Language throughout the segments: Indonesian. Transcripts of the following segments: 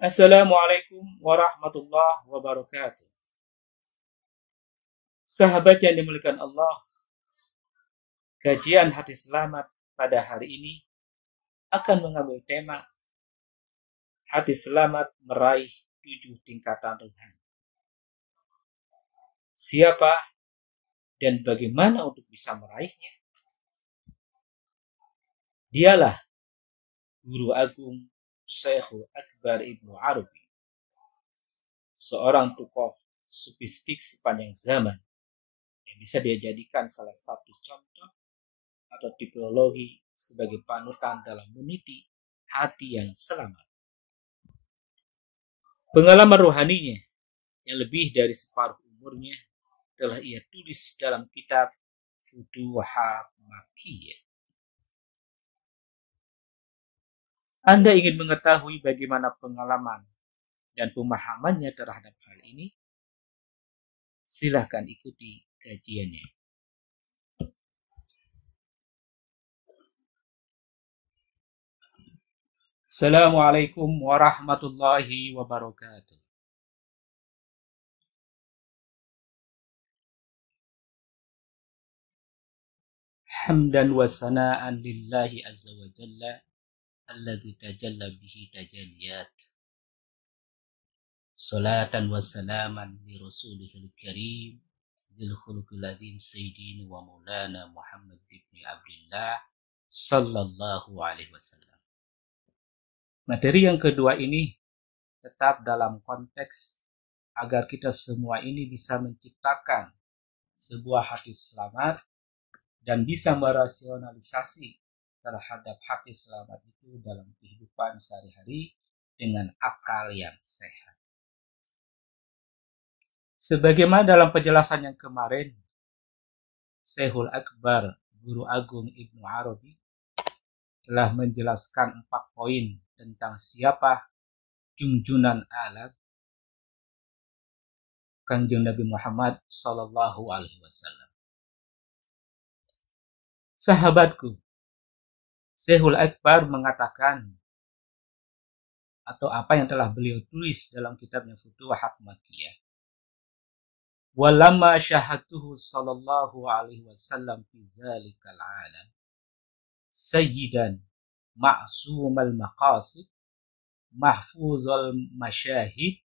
Assalamualaikum warahmatullahi wabarakatuh. Sahabat yang dimuliakan Allah, kajian hati selamat pada hari ini akan mengambil tema hati selamat meraih 7 tingkatan Tuhan. Siapa dan bagaimana untuk bisa meraihnya? Dialah Guru Agung Syekhul Akbar Ibnu Arabi, seorang tokoh sufistik sepanjang zaman yang bisa dia jadikan salah satu contoh atau tipologi sebagai panutan dalam meniti hati yang selamat. Pengalaman rohaninya yang lebih dari separuh umurnya telah ia tulis dalam kitab Futuhat Makkiyah. Anda ingin mengetahui bagaimana pengalaman dan pemahamannya terhadap hal ini? Silahkan ikuti kajiannya. Assalamualaikum warahmatullahi wabarakatuh. Hamdan wa sana'an lillahi azza wa jalla alladzi tajalla bihi tajalliyat. Salatan wa salaman li rasulihil karim zil khuluqil adzim sayyidina wa maulana Muhammad ibn Abdullah sallallahu alaihi wasallam. Materi yang kedua ini tetap dalam konteks agar kita semua ini bisa menciptakan sebuah hati selamat dan bisa merasionalisasi terhadap hati selamat itu dalam kehidupan sehari-hari dengan akal yang sehat. Sebagaimana dalam penjelasan yang kemarin, Syekhul Akbar Guru Agung Ibnu Arabi telah menjelaskan 4 poin tentang siapa junjunan alam Kanjeng Nabi Muhammad Sallallahu Alaihi Wasallam. Sahabatku, Syekhul Akbar mengatakan atau apa yang telah beliau tulis dalam kitabnya Futuhat Makkiyah. Walamma syahatuhu sallallahu alaihi wasallam fi zalikal alam sayyidan ma'sumal maqasid mahfuzul masyahid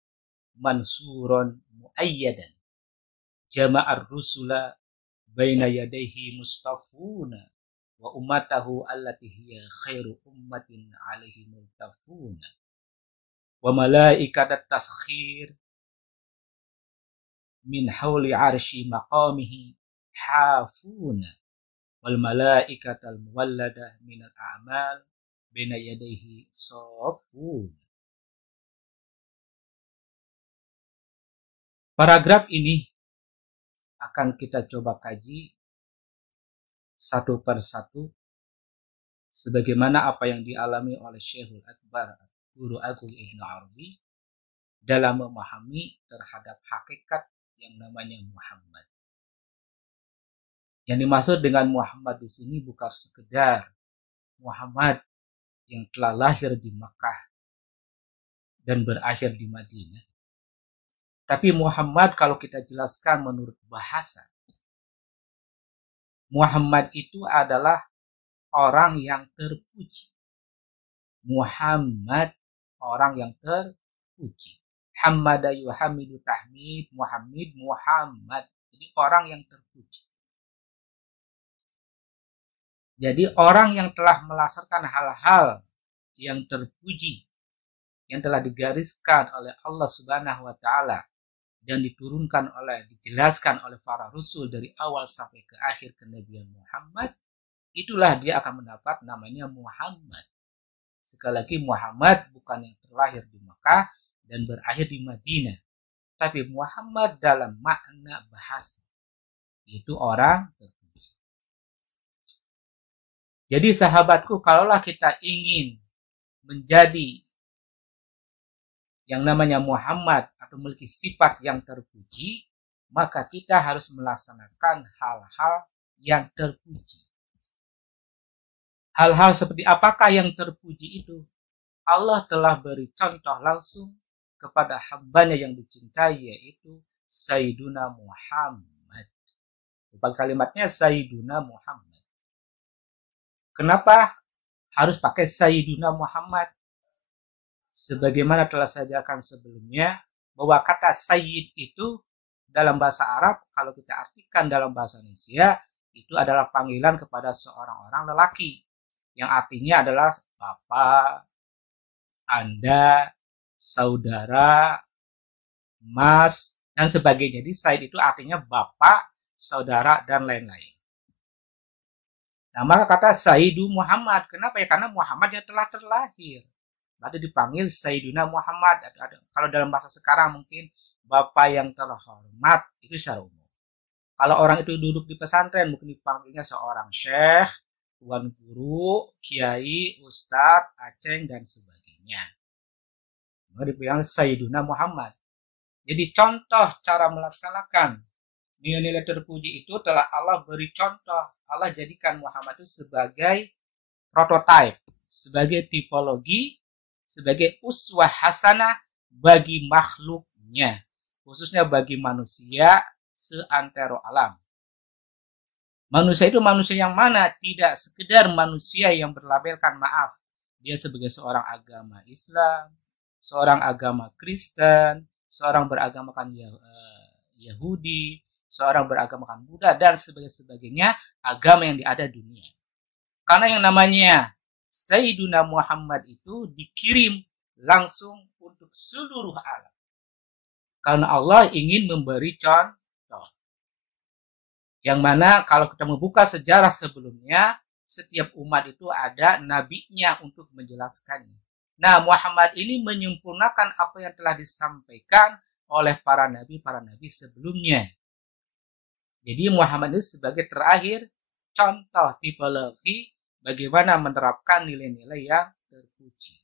mansuron muayyadan jama'ar rusula baina yadayhi mustafuna wa ummatahu allati hiya khairu ummatin alaihi multafuna wa malaikat taskhir min hawli arshi maqamihi hafuna wal malaikatal muwallada minal a'mal baina yadayhi safun. Paragraf ini akan kita coba kaji satu persatu sebagaimana apa yang dialami oleh Syekhul Akbar Guru Agung Ibnu Arabi dalam memahami terhadap hakikat yang namanya Muhammad. Yang dimaksud dengan Muhammad di sini bukan sekedar Muhammad yang telah lahir di Makkah dan berakhir di Madinah. Tapi Muhammad kalau kita jelaskan menurut bahasa, Muhammad itu adalah orang yang terpuji. Muhammad, orang yang terpuji. Hamada yuhamidu tahmid, Muhammad. Jadi orang yang terpuji. Jadi orang yang telah melaksanakan hal-hal yang terpuji, yang telah digariskan oleh Allah Subhanahu wa Ta'ala dan dijelaskan oleh para rasul dari awal sampai ke akhir kenabian Muhammad, itulah dia akan mendapat namanya Muhammad. Sekali lagi, Muhammad bukan yang terlahir di Makkah dan berakhir di Madinah, tapi Muhammad dalam makna bahasa, itu orang terpuji. Jadi sahabatku, kalaulah kita ingin menjadi yang namanya Muhammad atau memiliki sifat yang terpuji, maka kita harus melaksanakan hal-hal yang terpuji. Hal-hal seperti apakah yang terpuji itu? Allah telah beri contoh langsung kepada hambanya yang dicintai, yaitu Sayyiduna Muhammad. Bukan kalimatnya Sayyiduna Muhammad. Kenapa harus pakai Sayyiduna Muhammad? Sebagaimana telah saya jelaskan sebelumnya, bahwa kata Sayyid itu dalam bahasa Arab, kalau kita artikan dalam bahasa Indonesia, itu adalah panggilan kepada seorang orang lelaki, yang artinya adalah bapak, Anda, saudara, mas, dan sebagainya. Jadi Said itu artinya bapak, saudara, dan lain-lain. Nah, maka kata Sayyidu Muhammad. Kenapa ya? Karena Muhammad yang telah terlahir. Lalu dipanggil Sayyiduna Muhammad. Kalau dalam bahasa sekarang mungkin bapak yang terhormat, itu secara umum. Kalau orang itu duduk di pesantren, mungkin dipanggilnya seorang syekh, tuan guru, kiai, ustadz, aceng, dan sebagainya. Maka dipanggil Sayyiduna Muhammad. Jadi contoh cara melaksanakan nilai-nilai terpuji itu telah Allah beri contoh. Allah jadikan Muhammad itu sebagai prototipe, sebagai tipologi, sebagai uswah hasanah bagi makhluknya, khususnya bagi manusia seantero alam. Manusia itu manusia yang mana? Tidak sekedar manusia yang berlabelkan, maaf, dia sebagai seorang agama Islam, seorang agama Kristen, seorang beragamakan Yahudi, seorang beragamakan Buddha, dan sebagainya agama yang ada di dunia. Karena yang namanya Sayyiduna Muhammad itu dikirim langsung untuk seluruh alam. Karena Allah ingin memberi contoh. Yang mana kalau kita membuka sejarah sebelumnya, setiap umat itu ada nabinya untuk menjelaskannya. Nah, Muhammad ini menyempurnakan apa yang telah disampaikan oleh para nabi sebelumnya. Jadi Muhammad itu sebagai terakhir contoh tipologi bagaimana menerapkan nilai-nilai yang terpuji.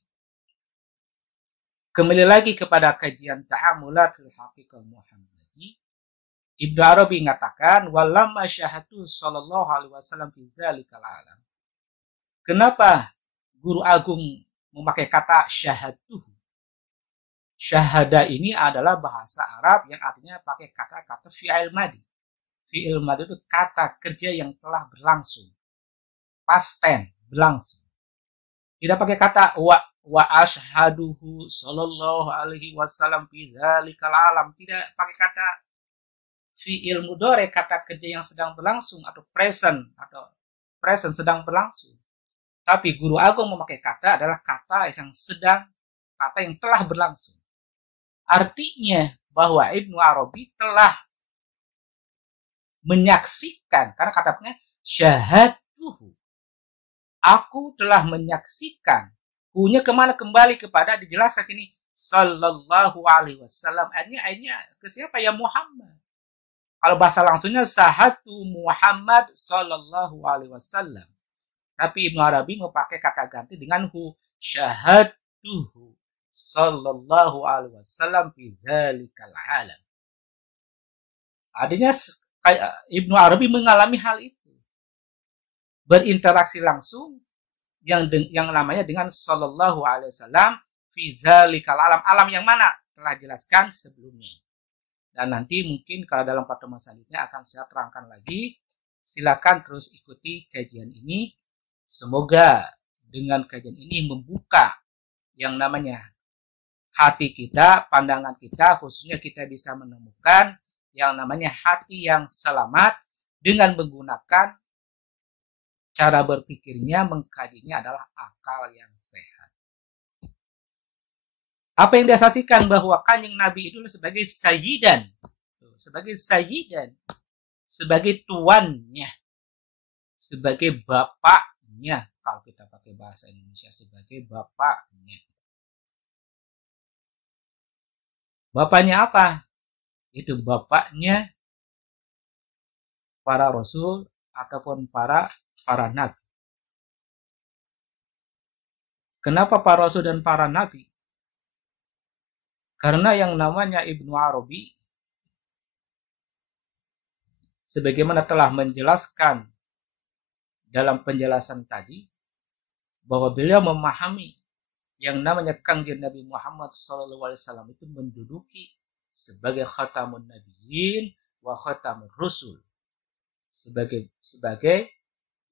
Kembali lagi kepada kajian Ta'amulatul Haqiqah Muhammadi, Ibnu Arabi mengatakan, walamma syahatu sallallahu alaihi wasallam fi zalikal alam. Kenapa Guru Agung memakai kata syahatuh? Syahada ini adalah bahasa Arab yang artinya pakai kata-kata fi'il madhi. Fi'il madhi itu kata kerja yang telah berlangsung. Past tense, berlangsung. Tidak pakai kata wa ashhaduhu sallallahu alaihi wasallam fi zalikal alam. Tidak pakai kata fi'il mudhari, kata kerja yang sedang berlangsung, atau present sedang berlangsung. Tapi Guru Agung memakai kata adalah kata yang sedang, kata yang telah berlangsung. Artinya bahwa Ibnu Arabi telah menyaksikan, karena katanya syahatuhu, aku telah menyaksikan. Punya kemana? Kembali kepada dijelaskan sini sallallahu alaihi wasallam. Akhirnya ke siapa? Ya Muhammad. Kalau bahasa langsungnya sahatu Muhammad sallallahu alaihi wasallam. Tapi Ibnu Arabi mau pakai kata ganti dengan hu, syahatuhu sallallahu alaihi wasallam fi zalikal alam. Artinya Ibnu Arabi mengalami hal itu. Berinteraksi langsung yang namanya dengan sallallahu alaihi wasallam fi zalikal alam. Alam yang mana? Telah jelaskan sebelumnya. Dan nanti mungkin kalau dalam pertemuan selanjutnya akan saya terangkan lagi. Silakan terus ikuti kajian ini. Semoga dengan kajian ini membuka yang namanya hati kita, pandangan kita, khususnya kita bisa menemukan yang namanya hati yang selamat dengan menggunakan cara berpikirnya, mengkajinya adalah akal yang sehat. Apa yang dia saksikan bahwa kanjeng Nabi itu sebagai sayyidan, sebagai tuannya, sebagai bapaknya, kalau kita pakai bahasa Indonesia sebagai bapaknya. Bapaknya apa? Itu bapaknya para rasul ataupun para nabi. Kenapa para rasul dan para nabi? Karena yang namanya Ibnu Arabi sebagaimana telah menjelaskan dalam penjelasan tadi bahwa beliau memahami yang namanya Kangjeng Nabi Muhammad SAW itu menduduki sebagai khatamun nabiyyin wa khatamur rusul, sebagai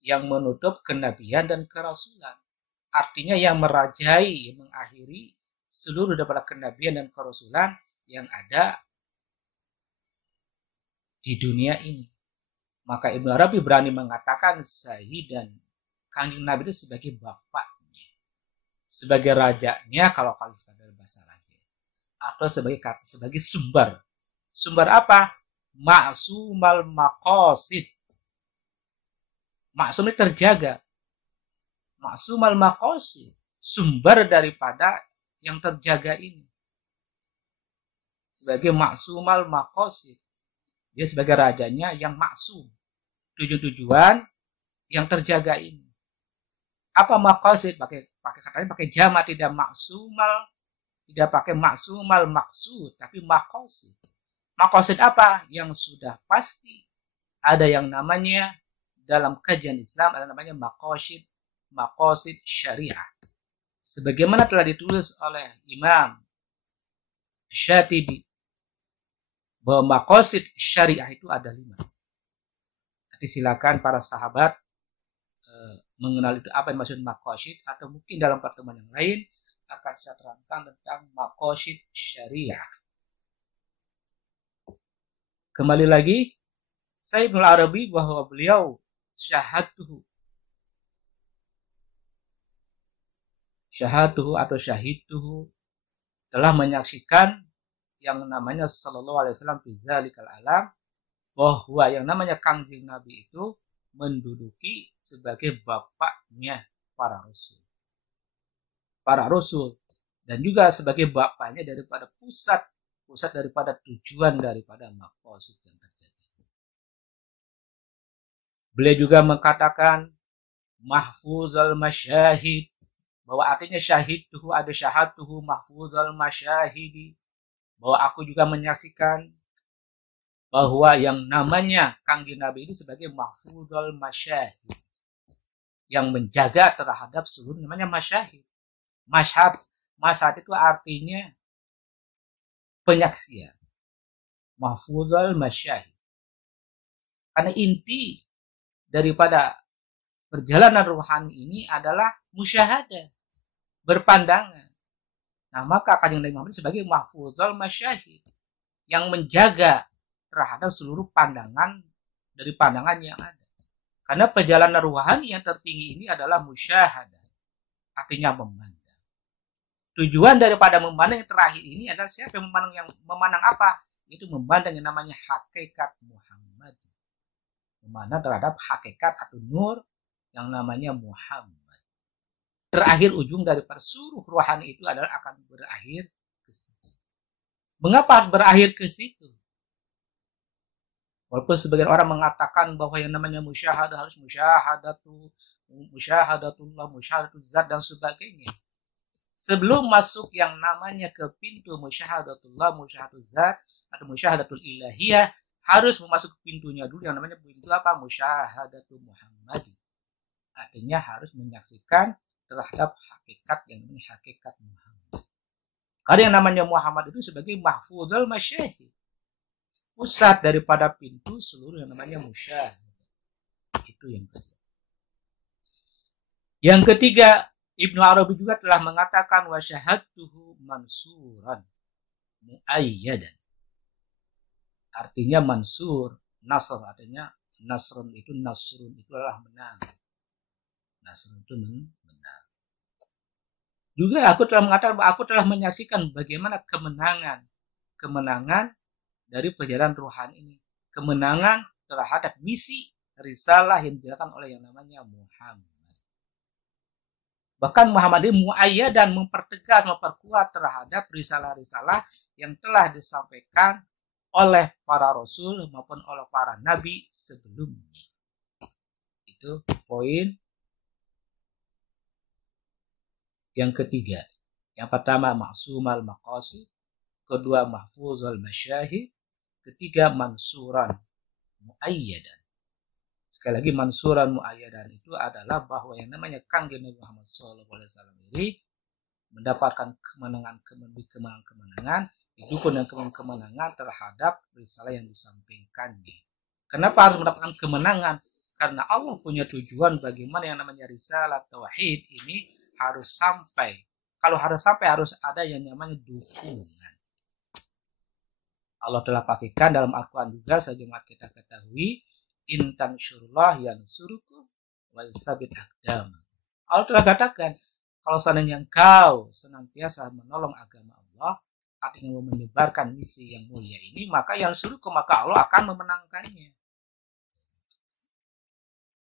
yang menutup kenabian dan kerasulan. Artinya yang merajai, yang mengakhiri seluruh daripada kenabian dan kerasulan yang ada di dunia ini. Maka Ibnu Arabi berani mengatakan Sayyid dan Kanjeng Nabi itu sebagai bapaknya, sebagai rajanya kalau dalam bahasa raja, atau sebagai sumber. Sumber apa? Ma'sumal maqasid. Maksum ini terjaga. Ma'sumal maqasid, sumber daripada yang terjaga ini. Sebagai ma'sumal maqasid, dia sebagai rajanya yang maksum. Tujuan yang terjaga ini. Apa maqasid? Pakai katanya pakai jamak, tidak maksumal, tidak pakai maksumal maksud, tapi maqasid. Maqasid apa? Yang sudah pasti ada yang namanya dalam kajian Islam ada namanya maqasid syariah. Sebagaimana telah ditulis oleh Imam Syatibi bahwa maqasid syariah itu ada 5. Nanti silakan para sahabat mengenal itu apa yang maksud maqasid, atau mungkin dalam pertemuan yang lain akan saya terangkan tentang maqasid syariah. Kembali lagi, saya Ibnu Arabi bahwa beliau syahadtuhu atau syahidtuhu telah menyaksikan yang namanya sallallahu alaihi wasallam fi zalikal alam, bahwa yang namanya Kangjeng Nabi itu menduduki sebagai bapaknya para rasul dan juga sebagai bapaknya daripada pusat daripada tujuan daripada maqasid yang terjadi. Beliau juga mengatakan mahfuzal masyahid, bahwa artinya syahidtuhu ada syahadtuhu mahfuzal masyahidi, bahwa aku juga menyaksikan bahwa yang namanya Kangjeng Nabi itu sebagai mahfuzul masyahid, yang menjaga terhadap seluruh namanya masyahid. Masyhad itu artinya penyaksian. Mahfuzul masyahid. Karena inti daripada perjalanan ruhani ini adalah musyahadah, berpandangan. Nah, maka Kanjeng Nabi Muhammad sebagai mahfuzul masyahid, yang menjaga terhadap seluruh pandangan dari pandangan yang ada. Karena perjalanan ruhani yang tertinggi ini adalah musyahadah, artinya memandang. Tujuan daripada memandang yang terakhir ini adalah siapa yang memandang apa? Itu memandang yang namanya hakikat Muhammad. Memandang terhadap hakikat atau nur yang namanya Muhammad. Terakhir ujung daripada seluruh ruhani itu adalah akan berakhir ke situ. Mengapa berakhir ke situ? Walaupun sebagian orang mengatakan bahwa yang namanya musyahadah harus musyahadatullah, musyahadatul zat dan sebagainya. Sebelum masuk yang namanya ke pintu musyahadatullah, musyahadatul zat atau musyahadatul ilahiyah, harus memasuki pintunya dulu yang namanya pintu apa? Musyahadatul Muhammadi. Artinya harus menyaksikan terhadap hakikat yang ini hakikat Muhammad. Karena yang namanya Muhammad itu sebagai mahfuzul masyahid, pusat daripada pintu seluruh yang namanya musyahadah. Itu yang kedua. Yang ketiga, Ibnu Arabi juga telah mengatakan wa syahadtuhu mansuran muayyadan. Artinya mansur, nasr, artinya nasrun itu adalah menang. Nasrun itu menang. Juga aku telah mengatakan bahwa aku telah menyaksikan bagaimana kemenangan dari perjalanan ruhani ini. Kemenangan terhadap misi risalah yang dijalankan oleh yang namanya Muhammad. Bahkan Muhammad ini muayyad dan memperkuat terhadap risalah-risalah yang telah disampaikan oleh para rasul maupun oleh para nabi sebelumnya. Itu poin yang ketiga. Yang pertama ma'sumal maqasid, kedua mahfuzul masyahid, ketiga mansuran muayyadan. Sekali lagi mansuran muayyadan itu adalah bahwa yang namanya Kangjeng Nabi Muhammad SAW ini mendapatkan kemenangan-kemenangan, didukung dengan kemenangan terhadap risalah yang disampaikannya. Kenapa harus mendapatkan kemenangan? Karena Allah punya tujuan bagaimana yang namanya risalah tauhid ini harus sampai. Kalau harus sampai harus ada yang namanya dukungan. Allah telah pastikan dalam Al-Quran juga sebagaimana kita ketahui, intan syurullah yang surukum wa yusabit aqdam. Allah telah katakan, kalau seandainya engkau senantiasa menolong agama Allah, artinya menyebarkan misi yang mulia ini, maka yang suruhku, maka Allah akan memenangkannya.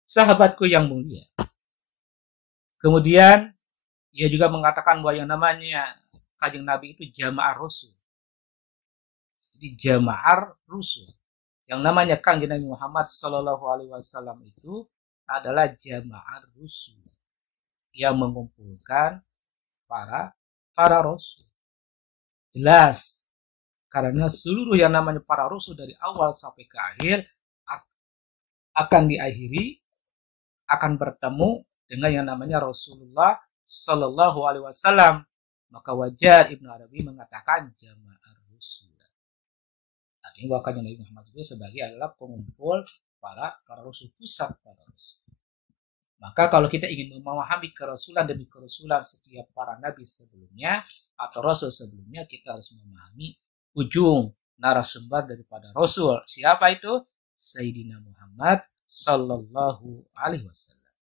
Sahabatku yang mulia. Kemudian ia juga mengatakan bahwa yang namanya Kanjeng Nabi itu jamaah Rasul. Jadi jamaah Rasul. Yang namanya Kanjeng Nabi Muhammad Sallallahu Alaihi Wasallam itu adalah jamaah Rasul yang mengumpulkan para Rasul. Jelas, karena seluruh yang namanya para Rasul dari awal sampai ke akhir akan diakhiri, akan bertemu dengan yang namanya Rasulullah Sallallahu Alaihi Wasallam. Maka wajar Ibnu Arabi mengatakan jamaah Rasul. Artinya bahwa Kanjeng Nabi Muhammad itu sebagai adalah pengumpul para Rasul, pusat para Rasul. Maka kalau kita ingin memahami kerasulan demi kerasulan setiap para nabi sebelumnya atau rasul sebelumnya, kita harus memahami ujung narasumber daripada rasul. Siapa itu? Sayyidina Muhammad Sallallahu Alaihi Wasallam.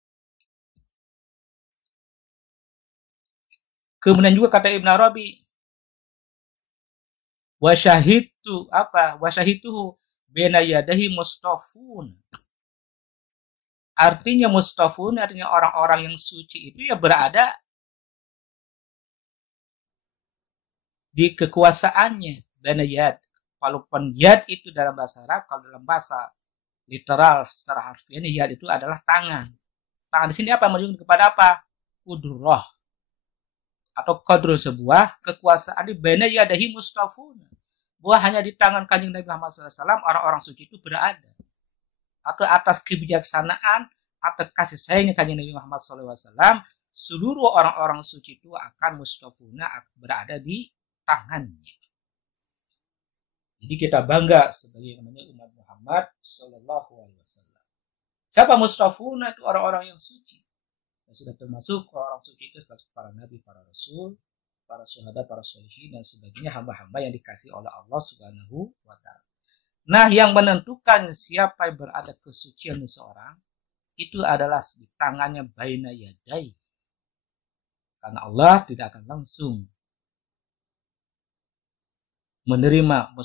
Kemudian juga kata Ibnu Arabi, wasyahidtu apa? Wasyahidtuhu baina yadahi mustafun. Artinya mustafun, artinya orang-orang yang suci itu ya berada di kekuasaannya. Baina yad. Walaupun yad itu dalam bahasa Arab, kalau dalam bahasa literal secara harfiah yad itu adalah tangan. Tangan di sini apa? Menunjukkan kepada apa? Qudrah atau qadru, sebuah kekuasaan. Di baina yadahi mustafun. Bahwa hanya di tangan Kanjeng Nabi Muhammad SAW orang-orang suci itu berada. Atau atas kebijaksanaan atau kasih sayangnya Kanjeng Nabi Muhammad SAW, seluruh orang-orang suci itu akan mustafuna berada di tangannya. Jadi kita bangga sebagai namanya umat Muhammad Sallallahu Alaihi Wasallam. Siapa mustafuna? Itu orang-orang yang suci. Yang sudah termasuk orang suci itu para nabi, para rasul, para syuhada, para sholihin dan sebagainya, hamba-hamba yang dikasih oleh Allah Subhanahu wa Ta'ala. Nah, yang menentukan siapa yang berada kesucian seseorang itu adalah di tangannya baina yadai. Karena Allah tidak akan langsung menerima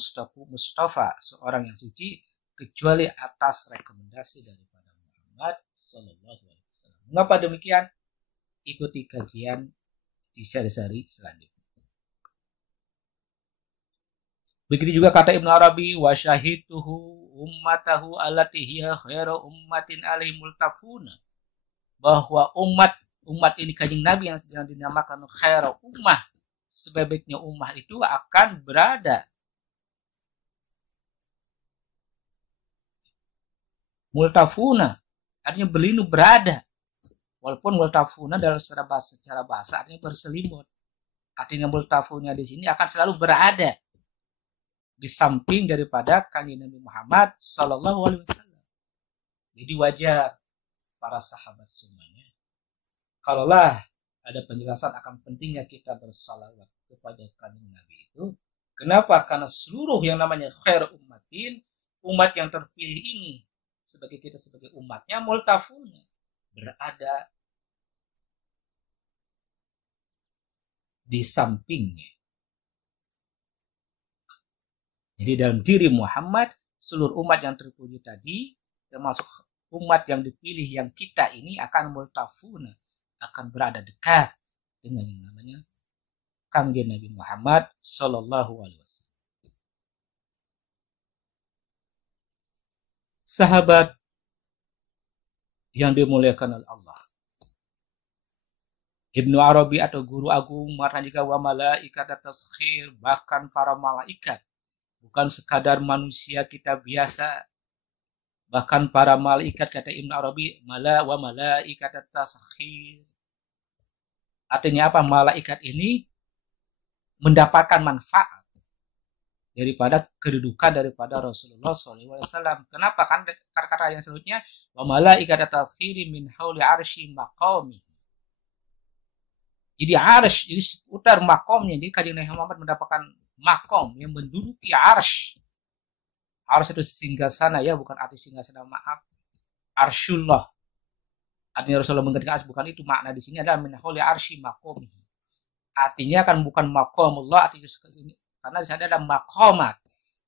Mustafa seorang yang suci kecuali atas rekomendasi daripada Muhammad Sallallahu Alaihi Wasallam. Mengapa demikian? Ikuti kajian di seri-seri selanjutnya. Begitu juga kata Ibnu Arabi, wa syahidtuhu ummatahu allati hiya khairu ummatin alaihi multafuna. Bahwa umat ini Kanjeng Nabi yang dinamakan khairu ummah, sebaiknya ummah itu akan berada multafuna, artinya berlindung, berada. Walaupun multafuna dalam secara bahasa artinya berselimut. Artinya multafuna di sini akan selalu berada di samping daripada Kanjeng Nabi Muhammad Sallallahu Alaihi Wasallam. Jadi wajar para sahabat semuanya, kalaulah ada penjelasan akan pentingnya kita bersalawat kepada Kanjeng Nabi itu. Kenapa? Karena seluruh yang namanya khair ummatin, umat yang terpilih ini sebagai kita sebagai umatnya, multafun, berada di sampingnya. Jadi dalam diri Muhammad, seluruh umat yang terpuji tadi, termasuk umat yang dipilih yang kita ini akan multafuna, akan berada dekat dengan yang namanya Kanjeng Nabi Muhammad Sallallahu Alaihi Wasallam. Sahabat yang dimuliakan oleh Allah, Ibnu Arabi atau guru agung mengatakan juga wa malaikat taskhir, bahkan para malaikat, bukan sekadar manusia kita biasa, bahkan para malaikat, kata Ibnu Arabi, wa malaikat taskhir, Artinya apa? Malaikat ini mendapatkan manfaat daripada kedudukan daripada Rasulullah SAW. Kenapa? Kan kata-kata yang selanjutnya, wa malaikat taskhiri min hauli arsy maqami. Jadi arsh, jadi seputar makomnya. Jadi Kanjeng Nabi Muhammad mendapatkan makom yang menduduki arsh. Arsh itu singgasana ya, bukan arti singgasana, maaf. Arsyullah. Artinya Rasulullah menggantikan arsh, bukan itu makna di sini, adalah min hauli arsy maqami. Artinya kan bukan makomullah, artinya ini karena di sana ada makomat,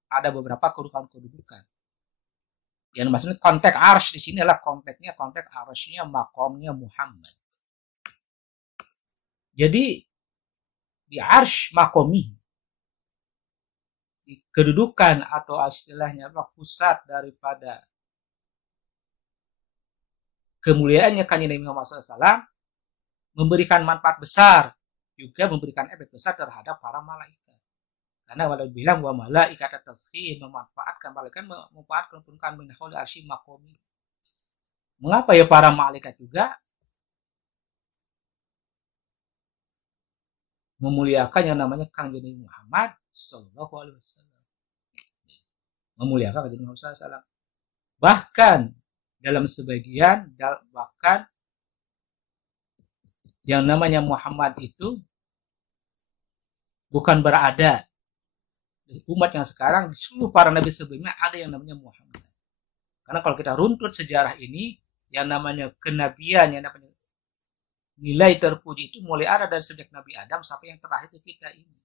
ada beberapa kedudukan. Yang maksudnya konteks arsh di sini adalah konteks arshnya makomnya Muhammad. Jadi di arsh makomi, di kedudukan atau istilahnya pusat daripada kemuliaannya Kanjeng Nabi Muhammad SAW, memberikan manfaat besar, juga memberikan efek besar terhadap para malaikat. Karena walau bilang wa malaikat taskhir, memanfaatkan malaikat, memanfaatkan kedudukan min hauli arsy makomi. Mengapa ya para malaikat juga memuliakan yang namanya Kanjeng Nabi Muhammad Sallallahu Alaihi Wasallam, memuliakan Kanjeng Nabi Muhammad SAW. Bahkan dalam sebagian, bahkan yang namanya Muhammad itu bukan berada di umat yang sekarang, seluruh para nabi sebelumnya ada yang namanya Muhammad. Karena kalau kita runtut sejarah ini, yang namanya kenabian, yang namanya nilai terpuji itu mulai ada dari sejak Nabi Adam sampai yang terakhir ke kita ini.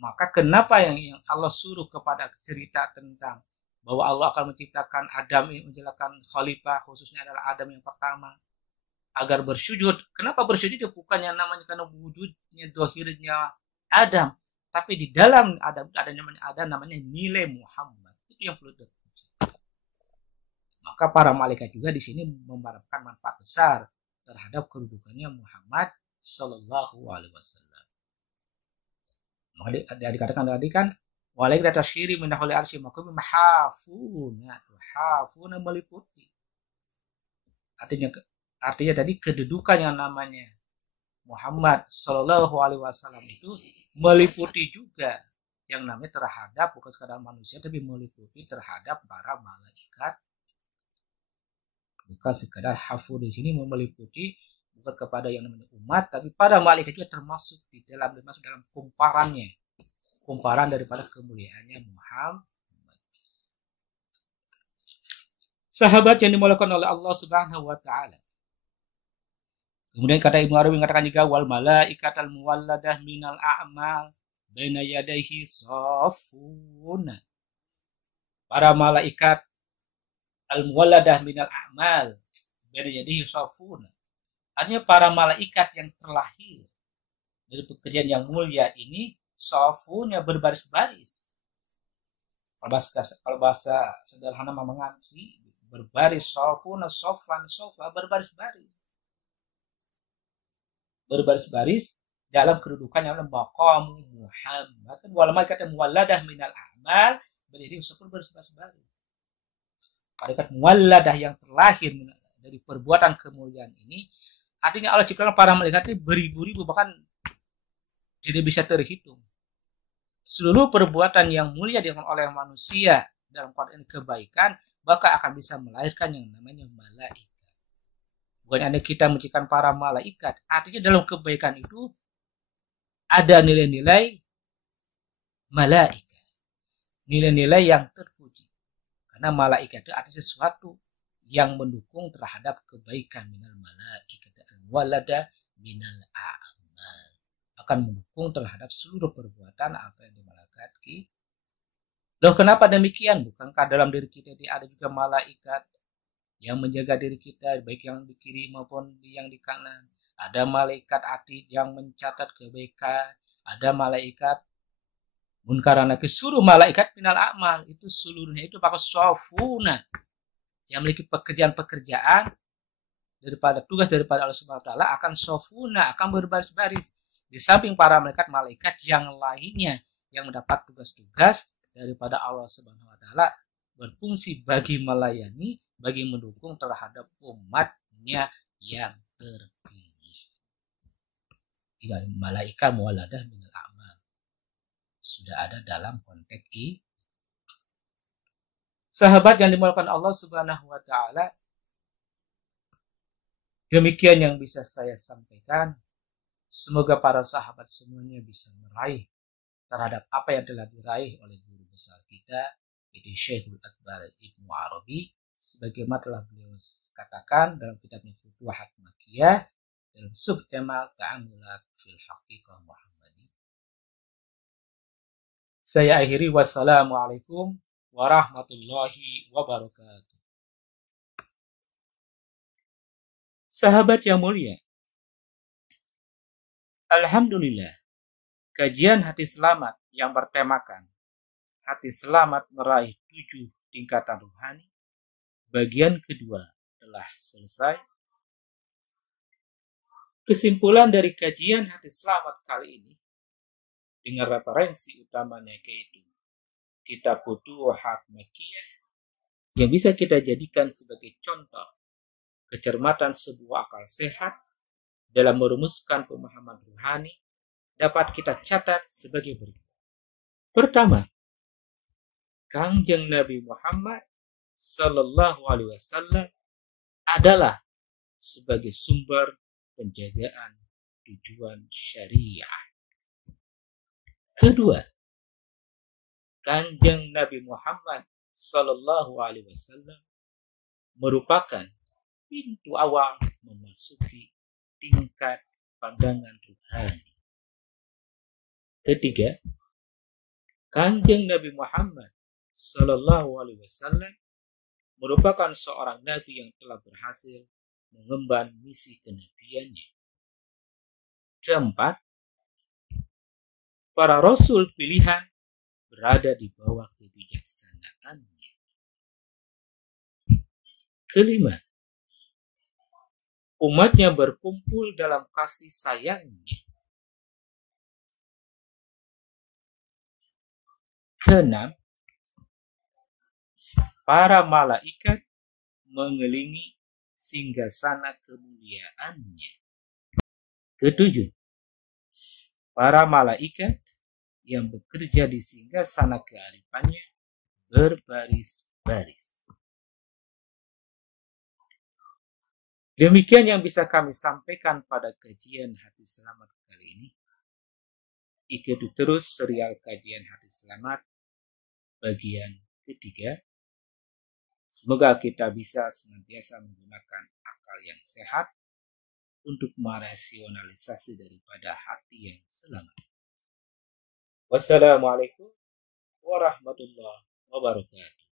Maka kenapa yang Allah suruh kepada cerita tentang bahwa Allah akan menciptakan Adam ini, menjadikan khalifah, khususnya adalah Adam yang pertama, agar bersujud. Kenapa bersujud? Bukan yang namanya karena wujudnya, dohirnya Adam, tapi di dalam Adam ada namanya nilai Muhammad. Itu yang perlu terpuji. Maka para malaikat juga di sini mengharapkan manfaat besar terhadap kedudukannya Muhammad Sallallahu Alaihi Wasallam. Maka dikatakan tadi kan, walaikat taskhiri min hauli arsy maqami hafuna meliputi. Artinya tadi kedudukan yang namanya Muhammad Sallallahu Alaihi Wasallam itu meliputi juga yang namanya terhadap bukan sekadar manusia, tapi meliputi terhadap para malaikat. Bukan sekadar hafu di sini meliputi bukan kepada yang namanya umat, tapi pada malaikat juga termasuk dalam kumparan daripada kemuliaannya Muhammad. Sahabat yang dimuliakan oleh Allah Subhanahu wa taala. Kemudian kata Ibnu Arabi mengatakan juga wal malaikatal muwalladah minal a'mal baina yadayhi saffuna. Para malaikat al-muwalladah minal a'mal baina yadayhi saffuna. Artinya para malaikat yang terlahir dari pekerjaan yang mulia ini safunya berbaris-baris. Kalau bahasa sederhana mengerti berbaris, safuna sofan sofa berbaris-baris. Berbaris-baris dalam kedudukan yang maqam Muhammad. Wal malaikatu muwalladah minal a'mal berdiri seperti berbaris-baris. Malaikat muwalladah yang terlahir dari perbuatan kemuliaan ini, artinya Allah ciptakan para malaikat ini beribu-ribu, bahkan tidak bisa terhitung. Seluruh perbuatan yang mulia dilakukan oleh manusia dalam konteks kebaikan, maka akan bisa melahirkan yang namanya malaikat. Bukan hanya kita menciptakan para malaikat, artinya dalam kebaikan itu ada nilai-nilai malaikat, nilai-nilai yang terpuji. Karena malaikat itu artinya sesuatu yang mendukung terhadap kebaikan. Minal malaikat walada minal a'mal, akan mendukung terhadap seluruh perbuatan apa yang dimalaikati. Loh, kenapa demikian? Bukankah dalam diri kita ada juga malaikat yang menjaga diri kita, baik yang di kiri maupun yang di kanan? Ada malaikat atid yang mencatat kebaikan, ada malaikat munkar nakir. Seluruh malaikat minal a'mal itu seluruhnya itu pakai safuna, yang memiliki pekerjaan-pekerjaan daripada tugas daripada Allah Subhanahu wa taala, akan safuna, akan berbaris-baris di samping para malaikat yang lainnya yang mendapat tugas-tugas daripada Allah Subhanahu wa taala, berfungsi bagi melayani, bagi mendukung terhadap umatnya yang terpilih. Tidak malaika muwaladah minal a'mal. Sudah ada dalam konteks ini. Sahabat yang dimuliakan Allah Subhanahu wa taala, demikian yang bisa saya sampaikan. Semoga para sahabat semuanya bisa meraih terhadap apa yang telah diraih oleh guru besar kita, yaitu Syekhul Akbar Ibnu Arabi, sebagaimana telah beliau katakan dalam kitabnya Futuhat Makkiyah dalam subtema Ta'amulat fil Haqiqah Muhammadi. Saya akhiri, wassalamualaikum warahmatullahi wabarakatuh. Sahabat yang mulia, alhamdulillah, kajian hati selamat yang bertemakan hati selamat meraih 7 tingkatan rohani bagian kedua telah selesai. Kesimpulan dari kajian hati selamat kali ini dengan referensi utamanya yaitu kitab Futuhat Makkiyah yang bisa kita jadikan sebagai contoh kecermatan sebuah akal sehat dalam merumuskan pemahaman rohani dapat kita catat sebagai berikut. Pertama, Kangjeng Nabi Muhammad Sallallahu Alaihi Wasallam adalah sebagai sumber penjagaan tujuan syariah. Kedua, Kanjeng Nabi Muhammad Sallallahu Alaihi Wasallam merupakan pintu awal memasuki tingkat pandangan rohani. Ketiga, Kanjeng Nabi Muhammad Sallallahu Alaihi Wasallam merupakan seorang nabi yang telah berhasil mengemban misi kenabiannya. Keempat, para rasul pilihan berada di bawah kebijaksanaannya. Kelima, umatnya berkumpul dalam kasih sayangnya. Keenam, para malaikat mengelilingi singgasana kemuliaannya. Ketujuh, para malaikat yang bekerja di singgasana kearifannya berbaris-baris. Demikian yang bisa kami sampaikan pada kajian hati selamat kali ini. Ikuti terus serial kajian hati selamat bagian ketiga. Semoga kita bisa senantiasa menggunakan akal yang sehat untuk merasionalisasi daripada hati yang selamat. Wassalamualaikum warahmatullahi wabarakatuh.